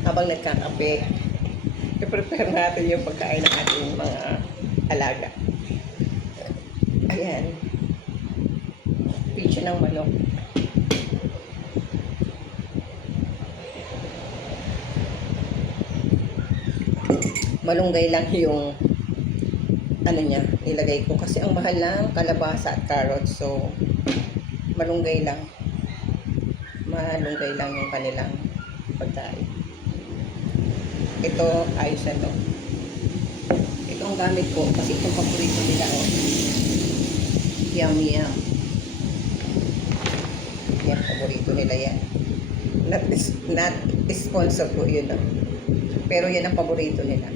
habang nagkakape. I-prepare natin yung pagkain ng ating mga alaga. Ayan. Pizza ng manok. Malunggay lang yung ano niya, nilagay ko. Kasi ang mahal ng kalabasa at carrots. So, malunggay lang. Malunggay lang yung kanilang pagkain. Ito, ayos na to. Ito ang gamit ko. Kasi itong paborito nila. Oh. Yum, yum. Yan, paborito nila yan. Not sponsor ko yun. Oh. Pero yan ang paborito nila.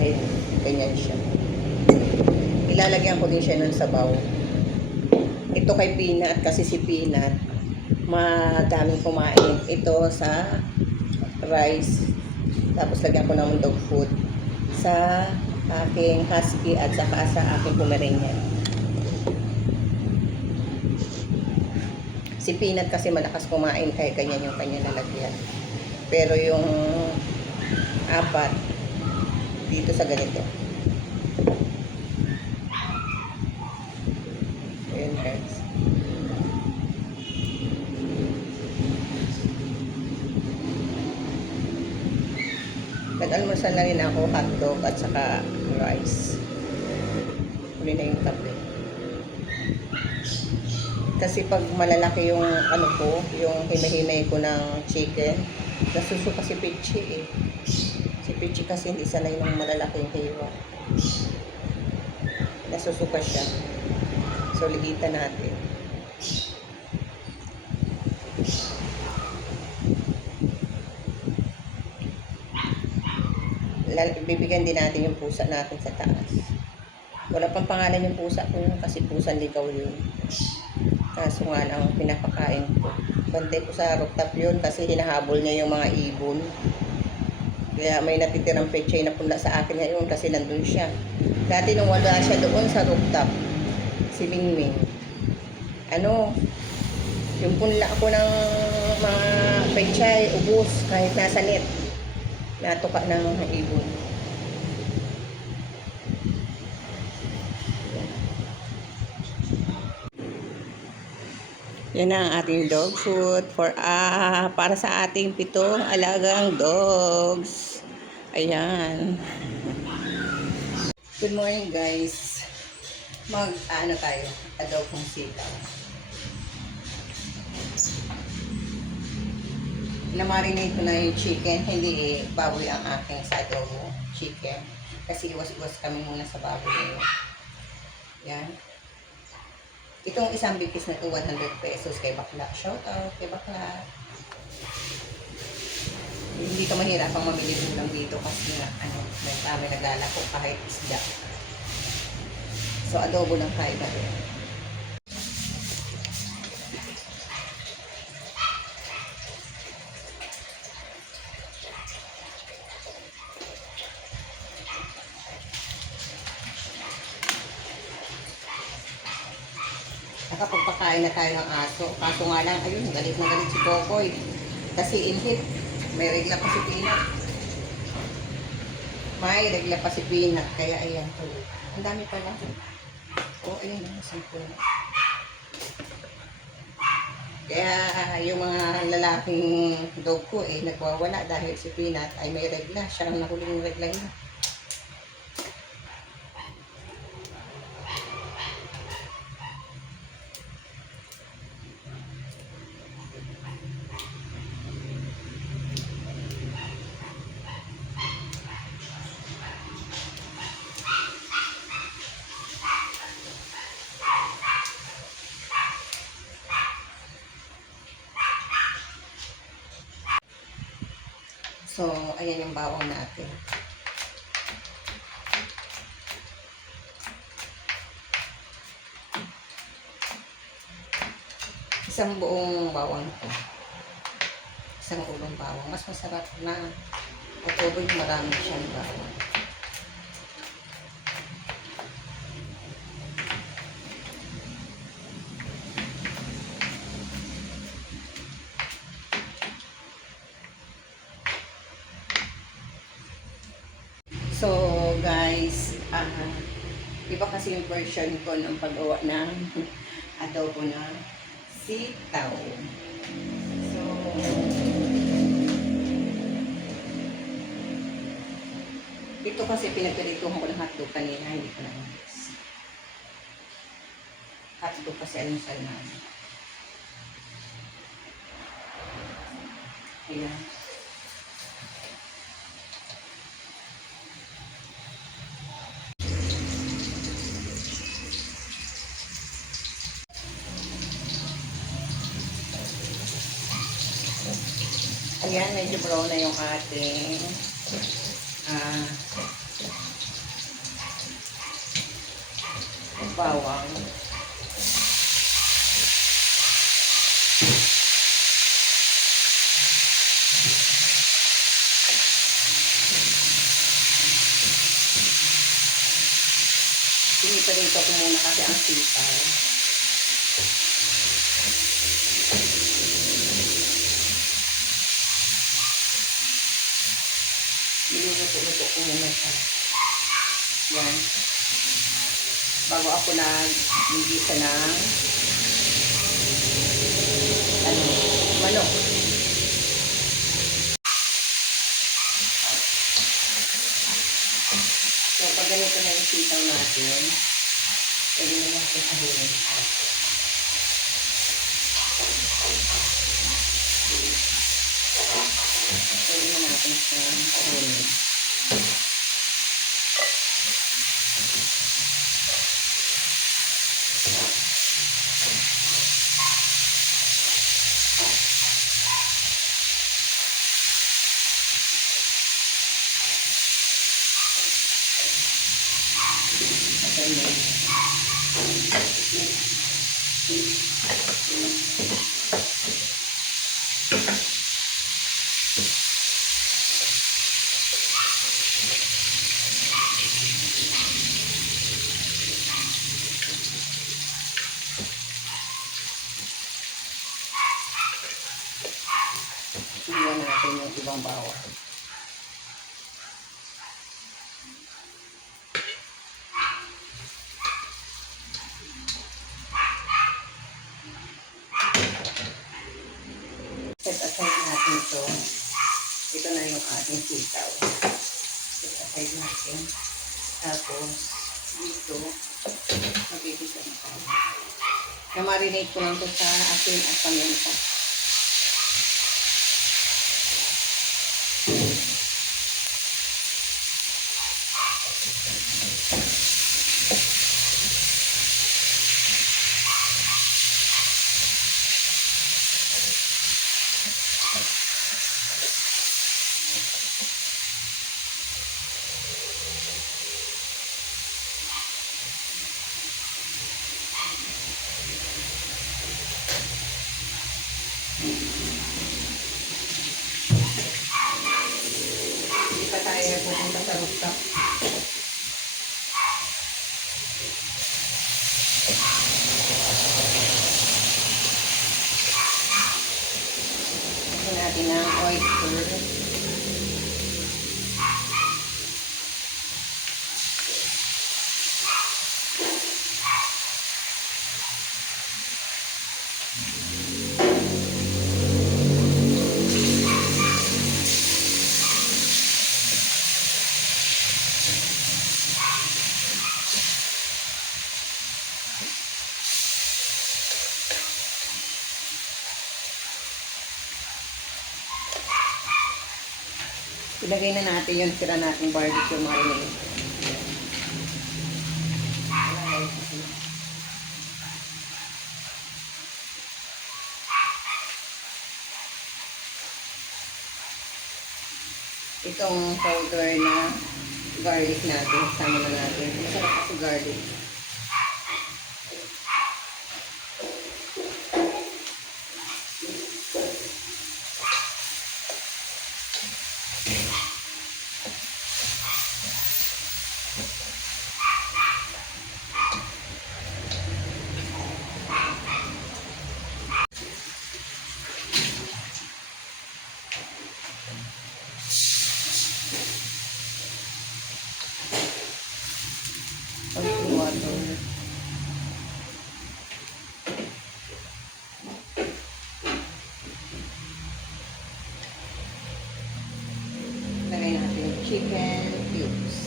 Ayan, ganyan siya. Ilalagyan ko din siya nun sa bowl. Ito kay Peanut, kasi si Peanut, madaming kumain. Ito sa rice. Tapos lagyan ko ng dog food sa aking husky at saka sa aking Pomeranian. Si Peanut kasi malakas kumain kaya ganyan yung kanya lalagyan. Pero yung apat, dito sa ganito. Ayan guys. Nag-almusal na rin ako, hotdog at saka rice. Huli na yung kape. Kasi pag malalaki yung ano ko, yung himay-himay ko ng chicken, nasusuka si Pichi eh. Si Pichi kasi hindi sanay ng malalaking hiwa. Nasusuka siya. So, ligitan natin. Bibigyan din natin yung pusa natin sa taas. Wala pang pangalan yung pusa ko yun kasi pusang ligaw yun. Kaso nga lang pinapakain ko. Bantay ko sa rooftop yun kasi hinahabol niya yung mga ibon. Kaya may natitirang pechay na punla sa akin ngayon kasi nandun siya. Dati nung wala siya doon sa rooftop, si Mingming, yung punla ako ng mga pechay, ubos, kahit nasa net. Natuka ng mga ibon. Yan na ang ating dog food para sa ating 7 alagang dogs. Ayan. Good morning guys. Tayo, adobong sitaw. Namarinate ko na yung chicken, hindi baboy ang aking sa adobo chicken. Kasi iwas-iwas kami muna sa baboy ngayon. Yan. Itong isang bikis na to, 100 pesos kay Bakla. Shout out kay Bakla. Hindi ka mahirapang mamili lang dito kasi may kami naglalako kahit isda. So, adobo lang kain natin. Nakapagpakain na tayo ng aso. Kaso nga lang, ayun, galit na galit si Kokoy. Kasi inhit, may regla pa si Peanut. May regla pa si Peanut. Kaya ayan, tuloy. Ang dami pa lang. Oh, ayun, nasampo na. Kaya yung mga lalaking dog ko nagwawala dahil si Peanut ay may regla. Siya ang nahuling regla niya. So, ayan yung bawang natin. Isang buong bawang ito. Isang ulong bawang. Mas masarap na matuloy marami siyang bawang. So, guys, iba kasi yung version ko ng paggawa ng adobo na sitaw. So, ito kasi pinagpirituhan ko ng hotdog kanina, hindi ko na hotdog kasi almusal namin. Ayan. Ayan, medyo brown na yung ating bawang. Pinipirito ko muna kasi ang sitaw. Niluluto-luto ko muna siya. Yan. Bago ako nag-igisa ng manok. So, pag ganito na yung sitaw natin, pwede na natin ahunin. Pwede na natin siya ahunin. Iwan natin yung ibang bawang. Set aside natin ito. Ito na yung ating sitaw. Set aside natin. Tapos, dito, magigisa na tayo. Na-marinate ko lang ito sa asin at paminta. Hindi pa tayo nagpupunta sa rooftop. Ito natin ang oyster. Ilagay na natin yung tira nating barbecue marinade. Itong powder na garlic natin, sama na natin. Masarap kasi garlic. chicken cubes.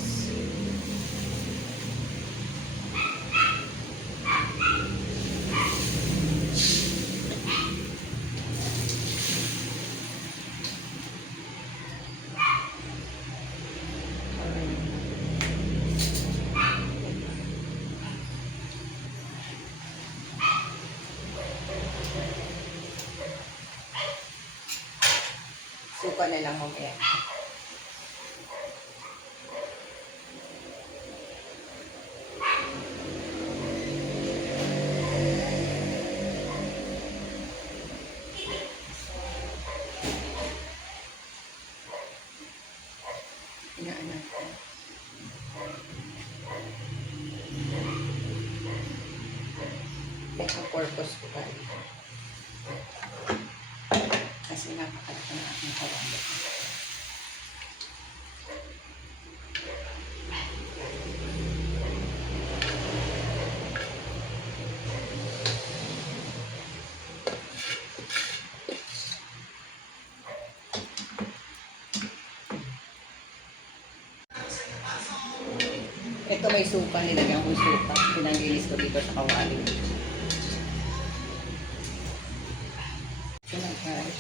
Suka na lang mamaya. Inaanak ko. May ang purpose ko pa rin. Kasi napakalaki na aking kawali. Ito may suka, nilagyan ko yung suka. Pinangilis ko dito sa kawali. Ito na guys.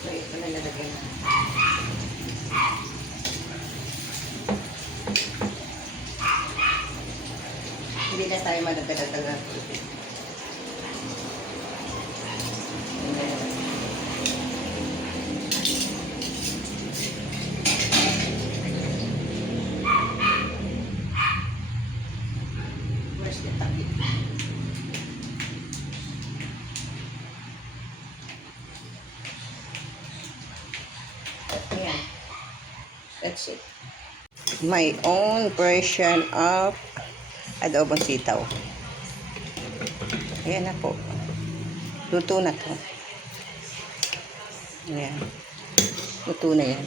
So ito na nilagyan na. Hindi na tayo madagdagan ng tubig. Where's the topic? Ayan. That's it. My own version of adobong sitaw. Ayan na po. Luto na to. Ayan. Luto na yan.